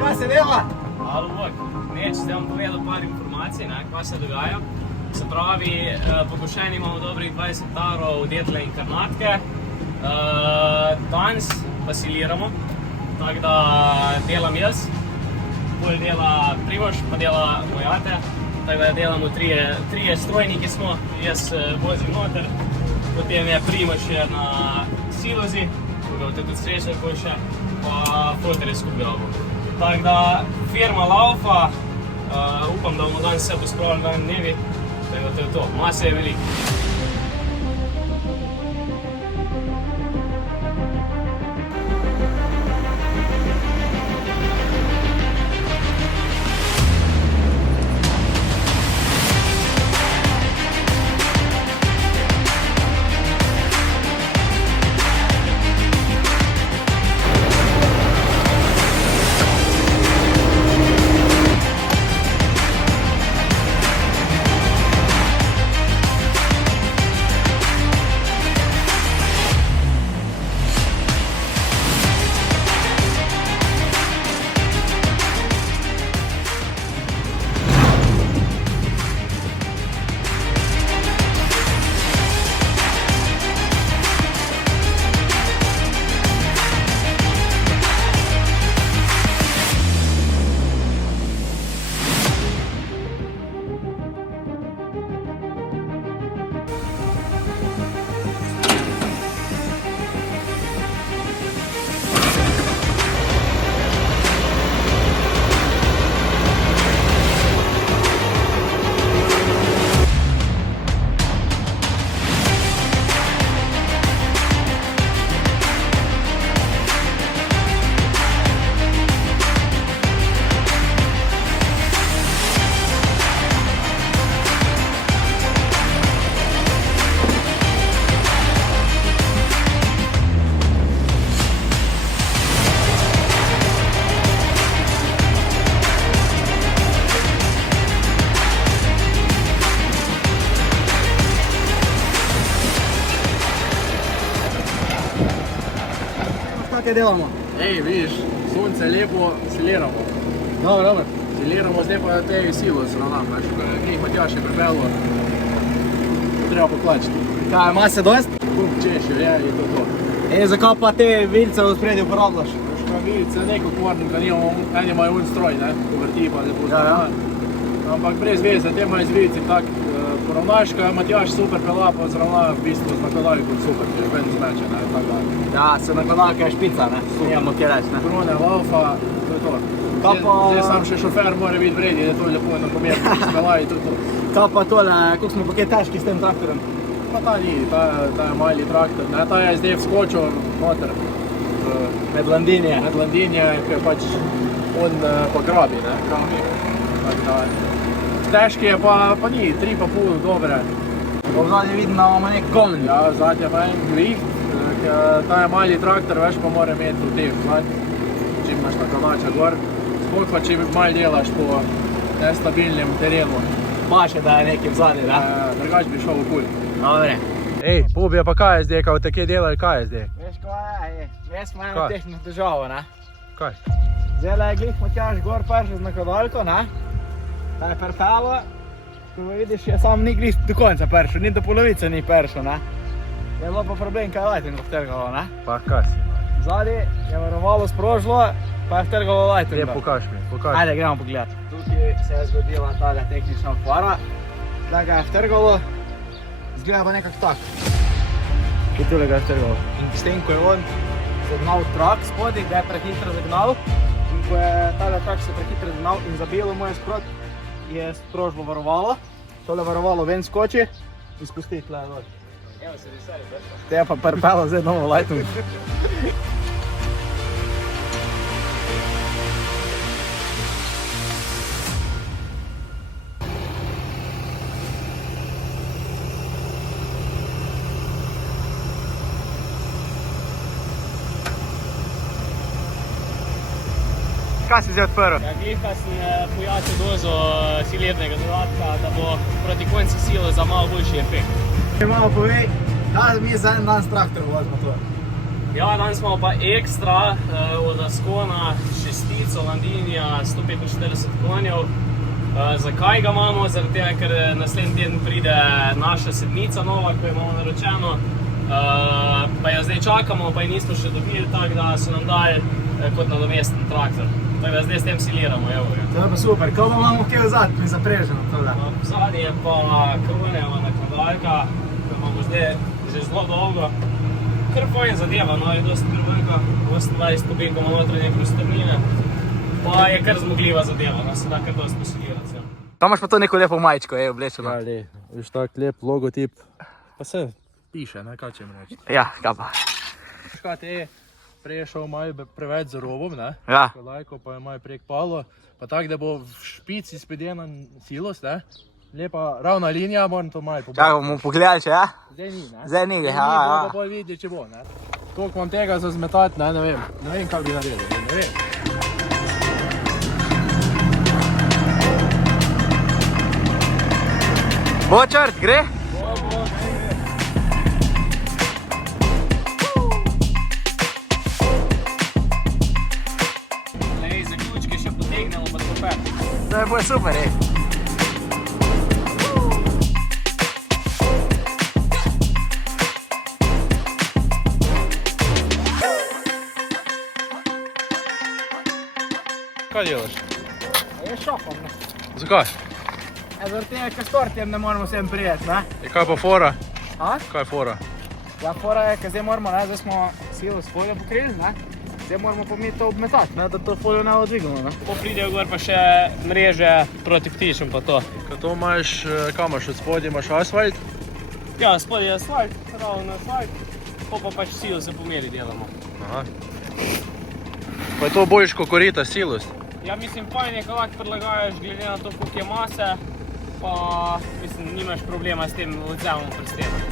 Kaj se dela? Alo, Vojk. Če te vam povedal par informacij, kaj se dogaja. Se pravi, po Košeni imamo dobrih 20 hektarov detle in karnatke. Danes pasiliramo, tako da delam jaz, bolj dela Primož, pa dela Mojate. Tako da delamo trije strojniki smo, jaz vozim noter, potem je Primož na silozi, ko ga boste tudi srečali ko še, pa foter je skupaj robo. Tako da firma laufa, upam, da bomo danes vse pospravili dan dnevi, tako da to je to, mase je veliko. Kaj delamo? Ej, vidiš, sonce je lepo, siliramo. Dobro. Siliramo, zdaj pa te silo zravnam, ki jih Matjaž je pripeljal, treba poklačiti. Kaj, mase dost? Bum, češil, je to. Ej, zakaj pa te vilce v spredju uporabljaš? Vilice, neko pornika, eni imajo un stroj, ne, povrti pa lepo zravnam. Ampak brez veze, te imajo z vilici tak poravnaš, kaj Matjaž super pelja, pa zravna v bistvu z nakladalnikom super, ker ven zmeče, ne, tako da. Ja, se nakladalka je špica, ne? Nijemo kje reč, ne? Krone, laufa, to je to. Zdaj sam še šofer mora biti vredi, da to je lepo enakomerno, spela in to je to. Kaj pa tole, koliko smo pa kaj težki s tem traktorem? Pa ta ni, ta je mali traktor, ne, ta je zdaj vskočil noter. Med landinje. Med landinje, ker pač on pa grabi, ne, tako da. Težki je pa ni, 3,5 dobre. V zadnje vidim, da imamo nek kolnik. Ja, zadnje ima en glift, ta je mali traktor, veš pa mora imeti v teh zadnjih, če imaš ta kanača gor. Sploh pa če malo delaš po nestabilnem terenu. Paše, da je nekaj v zadnje, da? Drugač bi šel v kulj. Dobre. Ej, Bobija, pa kaj je zdaj, kao te kje delali, kaj je zdaj? Veš kaj je, jaz smo eno tehnično težavo, ne? Kaj? Zdaj je glih Matjaž gor pršel z nakladalko, ne? Ta je prpelo, ko vidiš, je sam ni glih do konca pršel, ni do polovice ni pršel, ne? Je bilo pa problem, kaj je lighting vtrgalo, ne? Pa kaj si? Zadnji je varovalo sprožilo, pa je vtrgalo lighting. Pokaž mi. Ajde, gremo pogledati. Tukaj se je zgodila tale tehnična okvara. Tukaj ga je vtrgalo, izgleda pa nekako tak. Kaj tule ga je vtrgalo? In s tem, ko je on zagnal trak spodaj, ga je prehitro zagnal. In ko je tale trak se prehitro zagnal in zabilo moje sprot, je sprožilo varovalo. Tole varovalo ven skoči in spusti tle dol. Evo se veseli, bršta. Te je pa prpelo zdaj novo lighting. Kaj si zdaj odprl? Ja, gliha sem pojačal dozo silirnega dodatka, da bo proti koncu silo za malo boljši efekt. Malo povej, da mi za en dan s traktor vozimo to. Ja, danes imamo pa ekstra od Ascona šestico Landinija 145 konjev. Zakaj ga imamo? Zaradi tega, ker naslednji teden pride naša sedmica nova, ko jo imamo naročeno. Pa jo zdaj čakamo, pa jo nismo še dobili, tako da so nam dali kot nadomesten traktor. Tako da zdaj s tem siliramo, evo ga. To je pa super, kako pa imamo kje vzad, mi zapreženo tole? Zadnji je pa Kroneva nakladalka, ki imamo zdaj že zelo dolgo. Kar fajn zadeva, no, je dosti krvenka, 28 kubikov ima notranje prostornine, pa je kar zmogljiva zadeva, no, se da kar dosti posilirati. Pa imaš pa to neko lepo majčko, oblečeno. Ali, viš tak lep logotip, pa se piše, ne, kaj če mi reči. Ja, kaj pa. Škaj te prej je šel malo preveč z robom, ne? Ja. Lajko pa je malo prek palo, pa tak, da bo v špici spedena silos, ne? Lepa ravna linija, moram to malo pobrati. Čakaj, bomo pogledali, če ja? Zdaj ni, ne? Zdaj ni, Zdaj ja, ni, ja. bo pa bolj videti, če bo, ne? Koliko imam tega za zmetati, ne vem. Ne vem, kaj bi naredil, ne vem. Bo črt, gre? Lej, zaključke še potegnemo, pa super. To je bolj super, Kaj delaš? Je šopom, ne? Zakaj? Zaradi tega, ker s tortjem ne moramo vsem prijeti, ne? Je kaj pa fora? A? Kaj je fora? Ja, fora je, ker zdaj moramo, ne, zdaj smo silo s foljo pokrili, ne? Zdaj moramo pa mi to obmetati, ne, da to foljo ne odvignemo, ne? Po pridejo gor pa še mreže proti ptičem pa to. Kaj to imaš, kaj imaš od spodje, imaš asfalt? Ja, spodaj je asfalt, ravno asfalt, pa pač silo se po meri delamo. Aha. Pa je to boljš kot korita silos? Ja, mislim, fajn je, ko lahko prilagajaš glede na to, koliko je mase, pa mislim, nimaš problema s tem odzemom pri stenu.